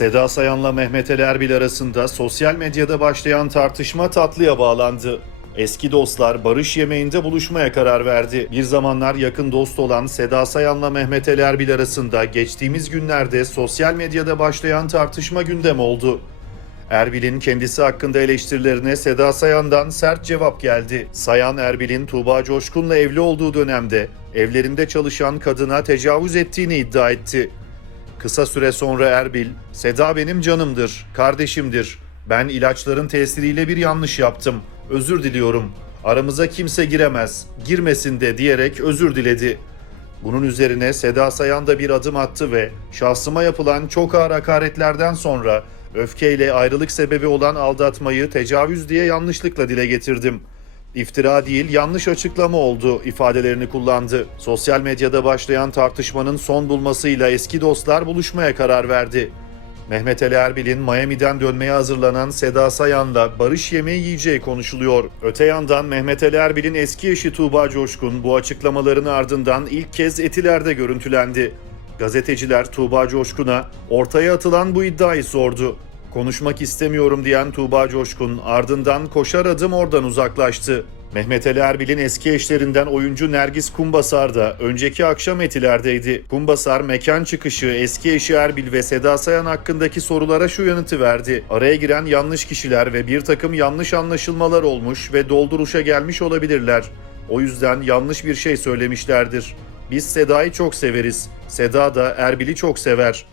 Seda Sayan'la Mehmet Ali Erbil arasında sosyal medyada başlayan tartışma tatlıya bağlandı. Eski dostlar barış yemeğinde buluşmaya karar verdi. Bir zamanlar yakın dost olan Seda Sayan'la Mehmet Ali Erbil arasında geçtiğimiz günlerde sosyal medyada başlayan tartışma gündem oldu. Erbil'in kendisi hakkında eleştirilerine Seda Sayan'dan sert cevap geldi. Sayan Erbil'in Tuğba Coşkun'la evli olduğu dönemde evlerinde çalışan kadına tecavüz ettiğini iddia etti. Kısa süre sonra Erbil, Seda benim canımdır, kardeşimdir. Ben ilaçların tesiriyle bir yanlış yaptım. Özür diliyorum. Aramıza kimse giremez, girmesin de diyerek özür diledi. Bunun üzerine Seda Sayan da bir adım attı ve şahsıma yapılan çok ağır hakaretlerden sonra öfkeyle ayrılık sebebi olan aldatmayı tecavüz diye yanlışlıkla dile getirdim. İftira değil yanlış açıklama oldu ifadelerini kullandı. Sosyal medyada başlayan tartışmanın son bulmasıyla eski dostlar buluşmaya karar verdi. Mehmet Ali Erbil'in Miami'den dönmeye hazırlanan Seda Sayan'la barış yemeği yiyeceği konuşuluyor. Öte yandan Mehmet Ali Erbil'in eski eşi Tuğba Coşkun bu açıklamaların ardından ilk kez Etiler'de görüntülendi. Gazeteciler Tuğba Coşkun'a ortaya atılan bu iddiayı sordu. Konuşmak istemiyorum diyen Tuğba Coşkun ardından koşar adım oradan uzaklaştı. Mehmet Ali Erbil'in eski eşlerinden oyuncu Nergis Kumbasar da önceki akşam etilerdeydi. Kumbasar mekan çıkışı eski eşi Erbil ve Seda Sayan hakkındaki sorulara şu yanıtı verdi. Araya giren yanlış kişiler ve bir takım yanlış anlaşılmalar olmuş ve dolduruşa gelmiş olabilirler. O yüzden yanlış bir şey söylemişlerdir. Biz Seda'yı çok severiz. Seda da Erbil'i çok sever.